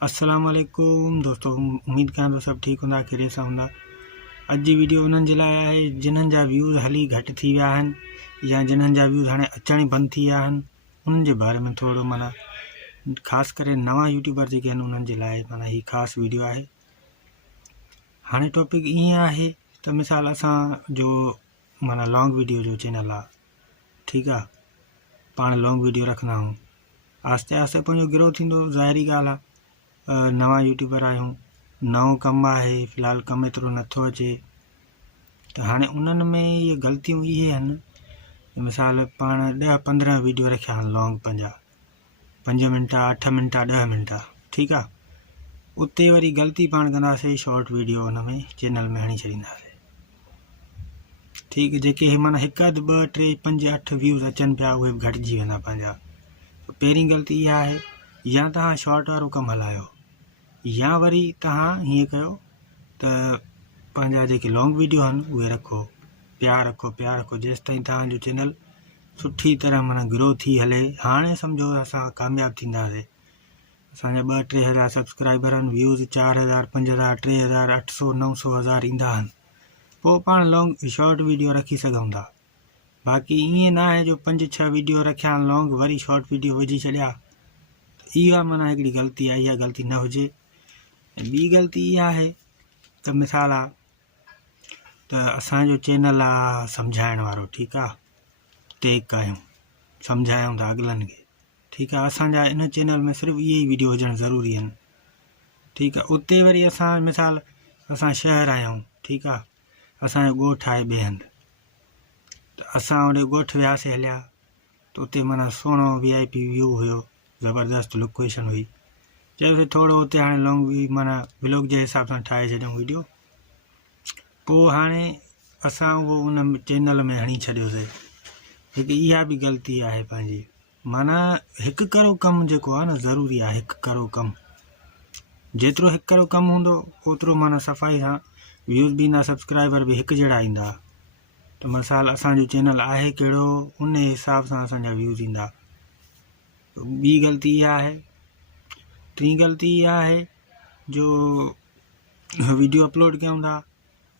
अस्सलाम वालेकुम दोस्तों, उम्मीद कयां थो सभु ठीकु हूंदा, खैरियत सां हूंदा। अॼु जी वीडियो उन्हनि जे लाइ आहे जिन्हनि जा व्यूज़ हली घटि थी विया आहिनि या जिन्हनि जा व्यूज़ हाणे अचण ई बंदि थी विया आहिनि। उन्हनि जे बारे में थोरो माना ख़ासि करे नवां यूट्यूबर जेके आहिनि उन्हनि जे लाइ माना हीअ ख़ासि वीडियो आहे। हाणे टॉपिक ईअं आहे त मिसाल असां जो माना लॉन्ग वीडियो जो चैनल आहे, ठीकु आहे, पाण लॉन्ग वीडियो रखंदा आहियूं, आहिस्ते आहिस्ते पंहिंजो ग्रो थींदो, ज़ाहिरी ॻाल्हि आहे। नवां यूट्यूबर आहियूं, नओं कमु आहे, फ़िलहालु कमु एतिरो नथो अचे, त हाणे उन्हनि में इहे ग़लतियूं इहे आहिनि। मिसाल पाण 10-15 वीडियो रखिया आहिनि लॉन्ग, 5 मिंट, 8 मिंट, 10 मिंट, ठीकु आहे। उते वरी ग़लती पाण कंदासीं, शॉर्ट वीडियो हुन में चैनल में हणी छॾींदासीं, ठीकु। जेके माना 1, 2, 3, 5, 8 व्यूज़ अचनि पिया उहे बि घटिजी वेंदा पंहिंजा। पहिरीं ग़लती इहा आहे, या तव्हां शॉर्ट वारो कमु हलायो, या वरी तव्हां हीअं कयो त पंहिंजा जेके लॉन्ग वीडियो आहिनि उहे रखो, प्यारु रखो जेसि ताईं तव्हांजो चैनल सुठी तरह माना ग्रो थी हले। हाणे सम्झो असां कामयाबु थींदासीं, असांजा 2-3 हज़ार सब्सक्राइबर आहिनि, व्यूज़ 4,000, 5,000, 3,000, 800, 900 हज़ार ईंदा आहिनि, पोइ पाण लॉन्ग शॉर्ट वीडियो रखी सघूं था। बाक़ी ईअं न आहे जो 5-6 वीडियो रखिया आहिनि लॉन्ग, वरी शॉर्ट वीडियो विझी छॾिया, इहा माना हिकिड़ी ग़लती आहे, इहा ग़लती न हुजे। ॿी ग़लती इहा आहे त मिसाल आहे त असांजो चैनल आहे सम्झाइण वारो, ठीकु आहे, टेक कयूं, सम्झायूं था अॻिलनि खे, ठीकु आहे। असांजा इन चैनल में सिर्फ़ु इहे ई वीडियो हुजणु ज़रूरी आहिनि, ठीकु आहे। उते वरी असां मिसाल असां शहर आहियूं, ठीकु आहे, असांजो ॻोठु आहे ॿिए हंधि, त असां होॾे ॻोठु वियासीं हलिया, त उते माना सुहिणो VIP व्यू हुयो, ज़बरदस्त लोकेशन हुई, चयोसीं थोरो हुते हाणे लॉन्ग माना व्लॉग जे हिसाब सां ठाहे छॾियूं वीडियो। पोइ हाणे असां उहो उन चैनल में हणी छॾियोसीं। हिकु इहा बि ग़लती आहे पंहिंजी, माना हिकु करो कमु जेको आहे न ज़रूरी आहे, हिकु करो कमु, जेतिरो हिकु करो कमु हूंदो ओतिरो माना सफ़ाई सां व्यूज़ बि ईंदा, सब्सक्राइबर बि हिकु जहिड़ा ईंदा। त मिसाल असांजो चैनल आहे कहिड़ो, उन हिसाब सां असांजा व्यूज़ ईंदा। ॿी ग़लती इहा आहे। टीं ग़लती इहा आहे जो वीडियो अपलोड कयूं था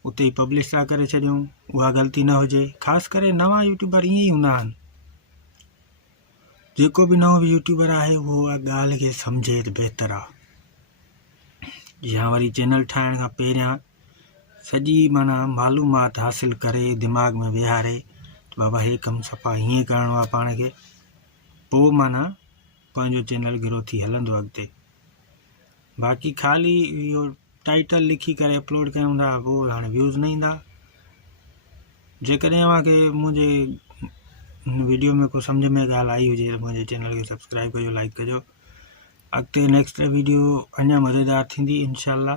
उते ई पब्लिश था करे छॾियूं, उहा ग़लती न हुजे। ख़ासि करे नवां यूट्यूबर ईअं ई हूंदा आहिनि, जेको बि नओं यूट्यूबर आहे उहो उहा ॻाल्हि खे सम्झे त बहितरु आहे, या वरी चैनल ठाहिण खां पहिरियां सॼी माना मालूमात हासिलु करे दिमाग़ में विहारे त बाबा हे कमु सफ़ा हीअं करिणो आहे पाण खे, पोइ माना पंहिंजो चैनल ग्रो थी हलंदो अॻिते। बाक़ी ख़ाली इहो टाइटल लिखी करे अपलोड कयूं था, पोइ हाणे व्यूज़ न ईंदा। जेकॾहिं तव्हांखे मुंहिंजे वीडियो में को सम्झ में ॻाल्हि आई हुजे त मुंहिंजे चैनल खे सब्सक्राइब कजो, लाइक कजो। अॻिते नेक्स्ट वीडियो अञा मज़ेदार थींदी इंशाअल्लाह।